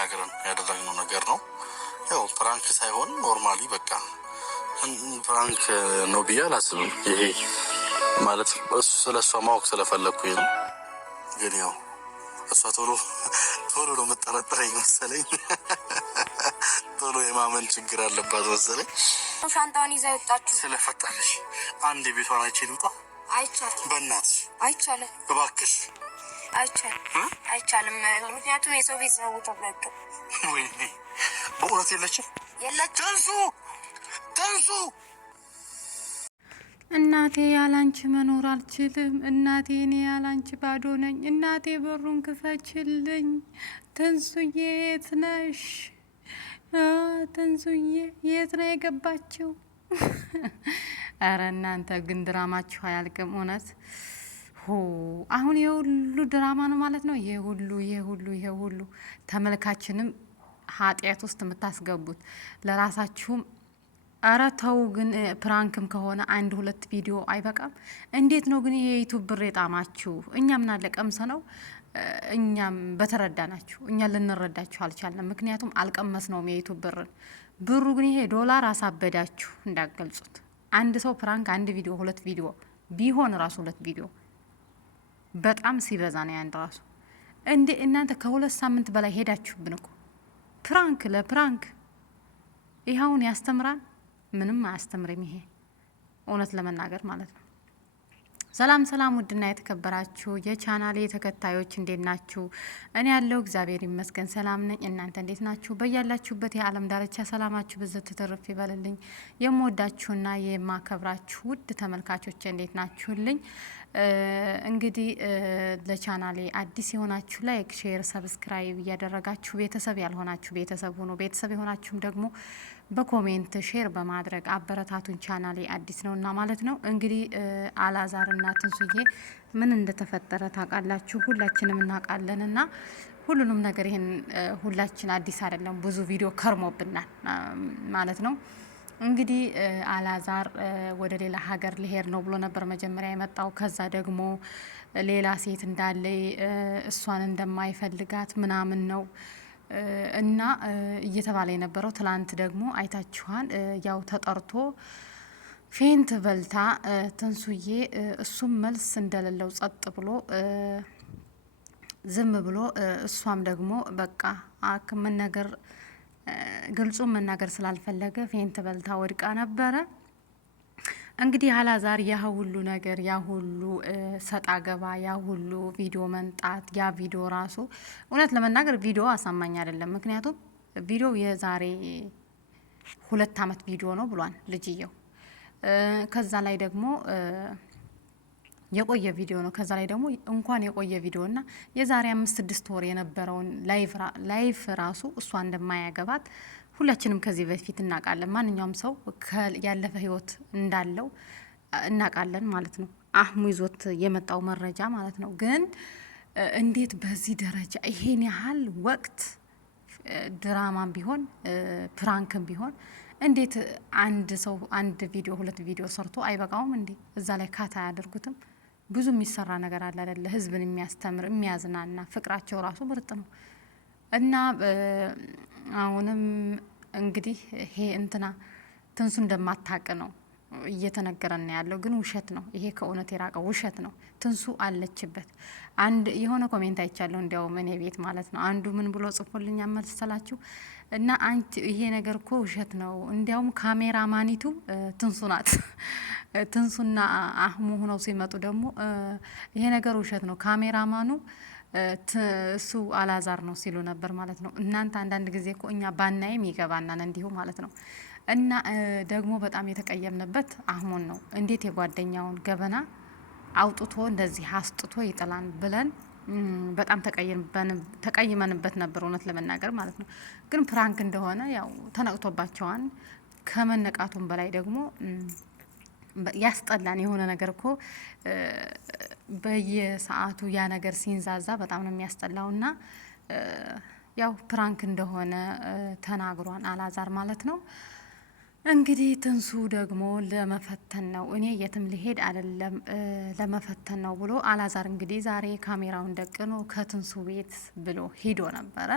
ተነጋግረን ያደረግነው ነገር ነው። ያው ፕራንክ ሳይሆን ኖርማሊ በቃ ፕራንክ ነው ብዬ አላስብም። ይሄ ማለት እሱ ስለሷ ማወቅ ስለፈለኩኝ ነው። ግን ያው እሷ ቶሎ ነው የምጠረጥረኝ መሰለኝ። ቶሎ የማመን ችግር አለባት መሰለኝ። ሻንጣውን ይዛ ወጣችሁ። ስለፈጠረሽ አንድ ቤቷን አይቼ ልውጣ። አይቻልም። በእናትሽ አይቻልም። እባክሽ አይቻልም። ምክንያቱም የሰው ቤት ነው ተብለቀ። ወይኔ በእውነት የለችም። ተንሱ እናቴ ያላንቺ መኖር አልችልም። እናቴ እኔ ያላንቺ ባዶ ነኝ። እናቴ በሩን ክፈችልኝ። ተንሱዬ የት ነሽ? ተንሱዬ የት ነው የገባችው? አረ እናንተ ግን ድራማችሁ አያልቅም እውነት። አሁን የሁሉ ድራማ ነው ማለት ነው። ይሄ ሁሉ ተመልካችንም ኃጢአት ውስጥ የምታስገቡት ለራሳችሁም። አረ ተው ግን ፕራንክም ከሆነ አንድ ሁለት ቪዲዮ አይበቃም? እንዴት ነው ግን ይሄ ዩቲዩብ ብር የጣማችሁ? እኛ ምን አለ ቀምሰ ነው እኛም በተረዳናችሁ። እኛ ልንረዳችሁ አልቻልንም፣ ምክንያቱም አልቀመስ ነው የዩቲዩብ ብሩ ግን ይሄ ዶላር አሳበዳችሁ እንዳገልጹት። አንድ ሰው ፕራንክ አንድ ቪዲዮ ሁለት ቪዲዮ ቢሆን ራሱ ሁለት ቪዲዮ በጣም ሲበዛ ነው ያን ራሱ። እንዴ እናንተ ከሁለት ሳምንት በላይ ሄዳችሁብን እኮ ፕራንክ ለፕራንክ። ይኸውን ያስተምራል? ምንም አያስተምርም ይሄ እውነት ለመናገር ማለት ነው። ሰላም ውድና የተከበራችሁ የቻናሌ ተከታዮች እንዴት ናችሁ? እኔ ያለው እግዚአብሔር ይመስገን ሰላም ነኝ። እናንተ እንዴት ናችሁ? በያላችሁበት የዓለም ዳርቻ ሰላማችሁ ብዝት ትርፍ ይበልልኝ። የምወዳችሁና የማከብራችሁ ውድ ተመልካቾች እንዴት ናችሁልኝ? እንግዲህ ለቻናሌ አዲስ የሆናችሁ ላይክ፣ ሼር፣ ሰብስክራይብ እያደረጋችሁ ቤተሰብ ያልሆናችሁ ቤተሰብ ሆኖ ቤተሰብ የሆናችሁም ደግሞ በኮሜንት ሼር በማድረግ አበረታቱን። ቻናሌ አዲስ ነውና ማለት ነው። እንግዲህ አላዛርና ትንሱዬ ምን እንደተፈጠረ ታውቃላችሁ፣ ሁላችንም እናውቃለንና ሁሉንም ነገር ይሄን ሁላችን አዲስ አይደለም፣ ብዙ ቪዲዮ ከርሞብናል ማለት ነው። እንግዲህ አላዛር ወደ ሌላ ሀገር ሊሄድ ነው ብሎ ነበር መጀመሪያ የመጣው። ከዛ ደግሞ ሌላ ሴት እንዳለ እሷን እንደማይፈልጋት ምናምን ነው እና እየተባለ የነበረው። ትላንት ደግሞ አይታችኋን ያው ተጠርቶ ፌንት በልታ ትንሱዬ እሱም መልስ እንደሌለው ጸጥ ብሎ ዝም ብሎ እሷም ደግሞ በቃ ምን ነገር ግልጹን መናገር ስላልፈለገ ፌንት በልታ ወድቃ ነበረ። እንግዲህ አላዛር ያ ሁሉ ነገር ያ ሁሉ ሰጣ ገባ ያ ሁሉ ቪዲዮ መንጣት ያ ቪዲዮ ራሱ እውነት ለመናገር ቪዲዮ አሳማኝ አይደለም። ምክንያቱም ቪዲዮ የዛሬ 2 አመት ቪዲዮ ነው ብሏል ልጅየው። ከዛ ላይ ደግሞ የቆየ ቪዲዮ ነው። ከዛ ላይ ደግሞ እንኳን የቆየ ቪዲዮና የዛሬ 5-6 ወር የነበረውን ላይፍ ራሱ እሷ እንደማያገባት ሁላችንም ከዚህ በፊት እናውቃለን። ማንኛውም ሰው ያለፈ ህይወት እንዳለው እናውቃለን ማለት ነው። አህሙ ይዞት የመጣው መረጃ ማለት ነው። ግን እንዴት በዚህ ደረጃ ይሄን ያህል ወቅት ድራማም ቢሆን ፕራንክም ቢሆን እንዴት አንድ ሰው አንድ ቪዲዮ ሁለት ቪዲዮ ሰርቶ አይበቃውም እንዴ? እዛ ላይ ካታ አያደርጉትም? ብዙ የሚሰራ ነገር አለ አይደለ? ህዝብን የሚያስተምር የሚያዝናና ፍቅራቸው ራሱ ምርጥ ነው። እና አሁንም እንግዲህ ይሄ እንትና ትንሱ እንደማታቅ ነው እየተነገረን ያለው፣ ግን ውሸት ነው ይሄ፣ ከእውነት የራቀ ውሸት ነው። ትንሱ አለችበት። አንድ የሆነ ኮሜንት አይቻለሁ እንዲያውም እኔ ቤት ማለት ነው። አንዱ ምን ብሎ ጽፎልኝ አመልሰላችሁ እና አንቺ ይሄ ነገር እኮ ውሸት ነው፣ እንዲያውም ካሜራ ማኒቱ ትንሱ ናት። ትንሱና አህሙ ሆነው ሲመጡ ደግሞ ይሄ ነገር ውሸት ነው፣ ካሜራማኑ እሱ አላዛር ነው ሲሉ ነበር ማለት ነው። እናንተ አንዳንድ ጊዜ እኮ እኛ ባናይም ይገባናል እንዲሁ ማለት ነው። እና ደግሞ በጣም የተቀየምንበት አህሙን ነው። እንዴት የጓደኛውን ገበና አውጥቶ እንደዚህ አስጥቶ ይጥላን ብለን በጣም ተቀይመንበት ነበር እውነት ለመናገር ማለት ነው። ግን ፕራንክ እንደሆነ ያው ተነቅቶባቸዋል። ከመነቃቱም በላይ ደግሞ ያስጠላን የሆነ ነገር እኮ በየሰዓቱ ያ ነገር ሲንዛዛ በጣም ነው የሚያስጠላውና ያው ፕራንክ እንደሆነ ተናግሯን አላዛር ማለት ነው። እንግዲህ ትንሱ ደግሞ ለመፈተን ነው፣ እኔ የትም ሊሄድ አይደለም ለመፈተን ነው ብሎ አላዛር እንግዲህ ዛሬ ካሜራውን ደቅኖ ከትንሱ ቤት ብሎ ሂዶ ነበረ።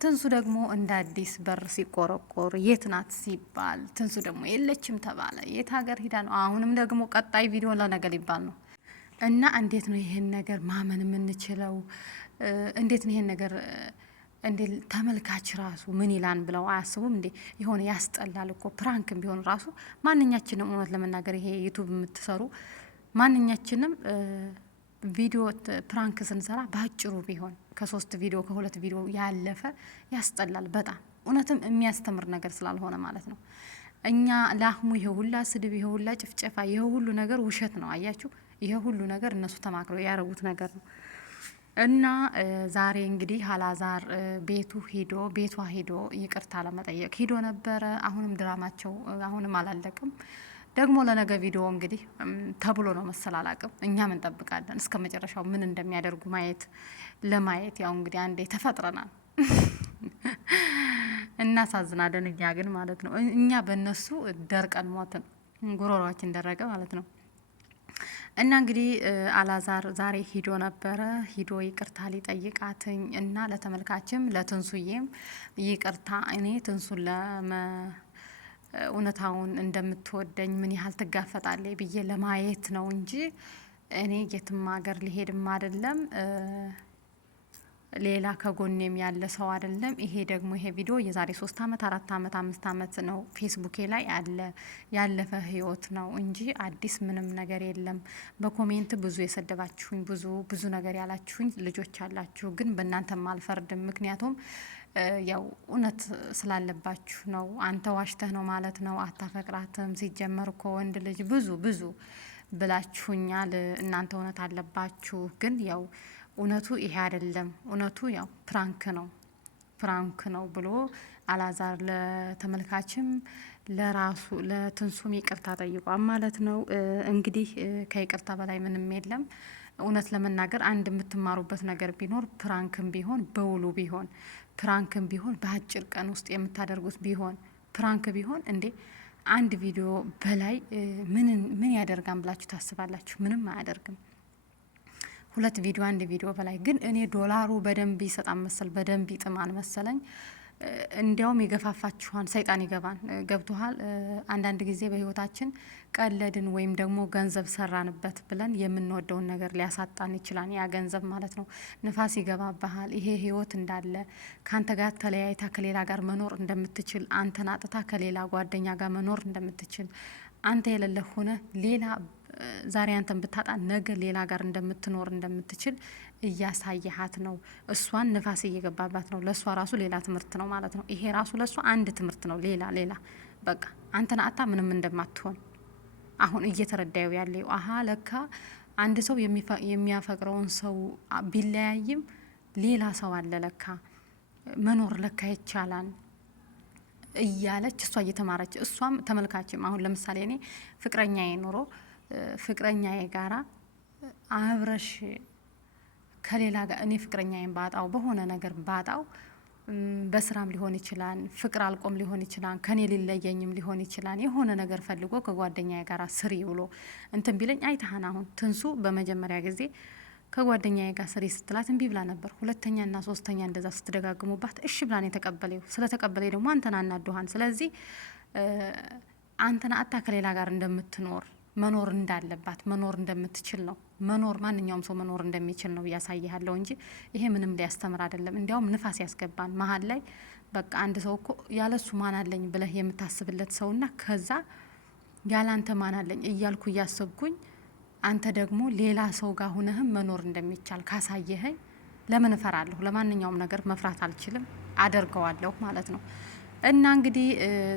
ትንሱ ደግሞ እንደ አዲስ በር ሲቆረቆር የት ናት ሲባል ትንሱ ደግሞ የለችም ተባለ። የት ሀገር ሂዳ ነው? አሁንም ደግሞ ቀጣይ ቪዲዮ ለነገ ሊባል ነው። እና እንዴት ነው ይሄን ነገር ማመን የምንችለው? እንዴት ነው ይሄን ነገር እንዴ ተመልካች ራሱ ምን ይላን ብለው አያስቡም እንዴ? የሆነ ያስጠላል እኮ ፕራንክም ቢሆን ራሱ ማንኛችንም እውነት ለመናገር ይሄ ዩቱብ የምትሰሩ ማንኛችንም ቪዲዮ ፕራንክ ስንሰራ በአጭሩ ቢሆን ከ3 ቪዲዮ ከ2 ቪዲዮ ያለፈ ያስጠላል በጣም እውነትም የሚያስተምር ነገር ስላልሆነ ማለት ነው። እኛ ለአህሙ ይሄ ሁላ ስድብ፣ ይሄ ሁላ ጭፍጨፋ፣ ይሄ ሁሉ ነገር ውሸት ነው። አያችሁ፣ ይሄ ሁሉ ነገር እነሱ ተማክረው ያረጉት ነገር ነው። እና ዛሬ እንግዲህ አላዛር ቤቷ ሂዶ ይቅርታ ለመጠየቅ ሂዶ ነበረ። አሁንም ድራማቸው አሁንም አላለቅም። ደግሞ ለነገ ቪዲዮ እንግዲህ ተብሎ ነው መሰል አላቅም። እኛም እንጠብቃለን እስከ መጨረሻው ምን እንደሚያደርጉ ለማየት ያው እንግዲህ አንዴ ተፈጥረናል። እናሳዝናለን እኛ ግን ማለት ነው። እኛ በእነሱ ደርቀን ሞትን፣ ጉሮሯችን ደረቀ ማለት ነው። እና እንግዲህ አላዛር ዛሬ ሂዶ ነበረ። ሂዶ ይቅርታ ሊጠይቃትኝ እና ለተመልካችም ለትንሱዬም ይቅርታ እኔ ትንሱን እውነታውን እንደምትወደኝ ምን ያህል ትጋፈጣለች ብዬ ለማየት ነው እንጂ እኔ የትም ሀገር ሊሄድም አይደለም፣ ሌላ ከጎኔም ያለ ሰው አይደለም። ይሄ ደግሞ ይሄ ቪዲዮ የዛሬ 3 አመት 4 አመት 5 አመት ነው ፌስቡኬ ላይ አለ፣ ያለፈ ህይወት ነው እንጂ አዲስ ምንም ነገር የለም። በኮሜንት ብዙ የሰደባችሁኝ ብዙ ነገር ያላችሁኝ ልጆች አላችሁ፣ ግን በእናንተም አልፈርድም። ምክንያቱም ያው እውነት ስላለባችሁ ነው። አንተ ዋሽተህ ነው ማለት ነው፣ አታፈቅራትም፣ ሲጀመር እኮ ወንድ ልጅ ብዙ ብላችሁኛል። እናንተ እውነት አለባችሁ፣ ግን ያው እውነቱ ይሄ አይደለም። እውነቱ ያው ፕራንክ ነው ብሎ አላዛር ለተመልካችም ለራሱ ለትንሱም ይቅርታ ጠይቋል ማለት ነው። እንግዲህ ከይቅርታ በላይ ምንም የለም። እውነት ለመናገር አንድ የምትማሩበት ነገር ቢኖር ፕራንክም ቢሆን በውሉ ቢሆን ፕራንክም ቢሆን በአጭር ቀን ውስጥ የምታደርጉት ቢሆን ፕራንክ ቢሆን እንዴ አንድ ቪዲዮ በላይ ምን ያደርጋን ብላችሁ ታስባላችሁ? ምንም አያደርግም። 2 ቪዲዮ 1 ቪዲዮ በላይ ግን እኔ ዶላሩ በደንብ ይሰጣን መሰል በደንብ ይጥማን መሰለኝ። እንዲያውም የገፋፋችኋን ሰይጣን ገብቶሃል። አንዳንድ ጊዜ በህይወታችን ቀለድን ወይም ደግሞ ገንዘብ ሰራንበት ብለን የምንወደውን ነገር ሊያሳጣን ይችላል። ያ ገንዘብ ማለት ነው። ንፋስ ይገባባሃል። ይሄ ህይወት እንዳለ ካንተ ጋር ተለያይታ ከሌላ ጋር መኖር እንደምትችል፣ አንተን አጥታ ከሌላ ጓደኛ ጋር መኖር እንደምትችል፣ አንተ የሌለ ሆነ ሌላ ዛሬ አንተን ብታጣ ነገ ሌላ ጋር እንደምትኖር እንደምትችል እያሳየሃት ነው። እሷን ንፋስ እየገባባት ነው። ለእሷ ራሱ ሌላ ትምህርት ነው ማለት ነው። ይሄ ራሱ ለእሷ አንድ ትምህርት ነው። ሌላ በቃ አንተን አጣ ምንም እንደማትሆን አሁን እየተረዳዩ ያለው አሀ ለካ አንድ ሰው የሚያፈቅረውን ሰው ቢለያይም ሌላ ሰው አለ ለካ መኖር ለካ ይቻላል እያለች እሷ እየተማረች እሷም ተመልካችም አሁን ለምሳሌ እኔ ፍቅረኛዬ ኖሮ ፍቅረኛዬ ጋራ አብረሽ ከሌላ ጋር እኔ ፍቅረኛዬን ባጣው በሆነ ነገር ባጣው በስራም ሊሆን ይችላል፣ ፍቅር አልቆም ሊሆን ይችላል፣ ከኔ ሊለየኝም ሊሆን ይችላል። የሆነ ነገር ፈልጎ ከጓደኛዬ ጋር ስሪ ብሎ እንትን ቢለኝ አይታህን አሁን ትንሱ በመጀመሪያ ጊዜ ከጓደኛዬ ጋር ስሪ ስትላት እምቢ ብላ ነበር። ሁለተኛና ሶስተኛ እንደዛ ስትደጋግሙባት እሺ ብላ ነው የተቀበለው። ስለተቀበለኝ ደግሞ አንተን አናዶሃን። ስለዚህ አንተን አጣ ከሌላ ጋር እንደምትኖር መኖር እንዳለባት መኖር እንደምትችል ነው። መኖር ማንኛውም ሰው መኖር እንደሚችል ነው እያሳየሃለሁ እንጂ ይሄ ምንም ሊያስተምር አይደለም። እንዲያውም ንፋስ ያስገባን መሀል ላይ በቃ አንድ ሰው እኮ ያለሱ ማን አለኝ ብለህ የምታስብለት ሰውና ከዛ ያላንተ ማን አለኝ እያልኩ እያሰብኩኝ አንተ ደግሞ ሌላ ሰው ጋር ሁነህም መኖር እንደሚቻል ካሳየኸኝ ለምን እፈራለሁ? ለማንኛውም ነገር መፍራት አልችልም፣ አደርገዋለሁ ማለት ነው። እና እንግዲህ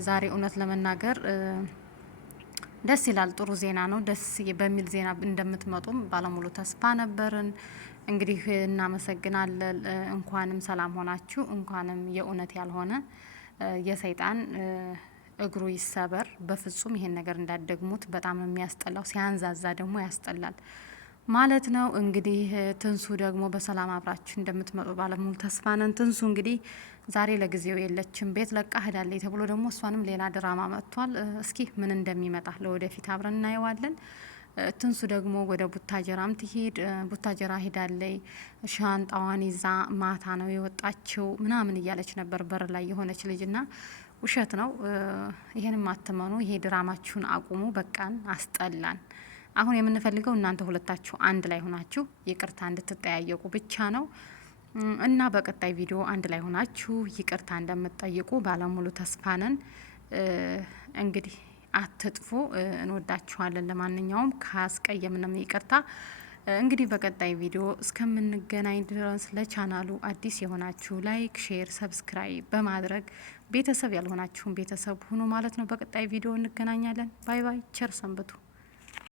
ዛሬ እውነት ለመናገር ደስ ይላል። ጥሩ ዜና ነው። ደስ በሚል ዜና እንደምትመጡም ባለሙሉ ተስፋ ነበርን። እንግዲህ እናመሰግናለን። እንኳንም ሰላም ሆናችሁ፣ እንኳንም የእውነት ያልሆነ የሰይጣን እግሩ ይሰበር። በፍጹም ይሄን ነገር እንዳደግሙት በጣም የሚያስጠላው ሲያንዛዛ ደግሞ ያስጠላል። ማለት ነው። እንግዲህ ትንሱ ደግሞ በሰላም አብራችሁ እንደምትመጡ ባለሙሉ ተስፋ ነን። ትንሱ እንግዲህ ዛሬ ለጊዜው የለችም፣ ቤት ለቃ ሄዳለች ተብሎ ደግሞ እሷንም ሌላ ድራማ መጥቷል። እስኪ ምን እንደሚመጣ ለወደፊት አብረን እናየዋለን። ትንሱ ደግሞ ወደ ቡታጀራም ትሄድ፣ ቡታጀራ ሄዳለይ ሻንጣዋን ይዛ ማታ ነው የወጣችው ምናምን እያለች ነበር በር ላይ የሆነች ልጅና ውሸት ነው። ይሄንም አትመኑ። ይሄ ድራማችሁን አቁሙ። በቃን፣ አስጠላን። አሁን የምንፈልገው እናንተ ሁለታችሁ አንድ ላይ ሆናችሁ ይቅርታ እንድትጠያየቁ ብቻ ነው እና በቀጣይ ቪዲዮ አንድ ላይ ሆናችሁ ይቅርታ እንደምትጠይቁ ባለሙሉ ተስፋ ነን። እንግዲህ አትጥፉ። እንወዳችኋለን። ለማንኛውም ካስቀየምንም ይቅርታ። እንግዲህ በቀጣይ ቪዲዮ እስከምንገናኝ ድረስ ለቻናሉ አዲስ የሆናችሁ ላይክ፣ ሼር፣ ሰብስክራይብ በማድረግ ቤተሰብ ያልሆናችሁን ቤተሰብ ሁኑ ማለት ነው። በቀጣይ ቪዲዮ እንገናኛለን። ባይ ባይ። ቸር ሰንብቱ።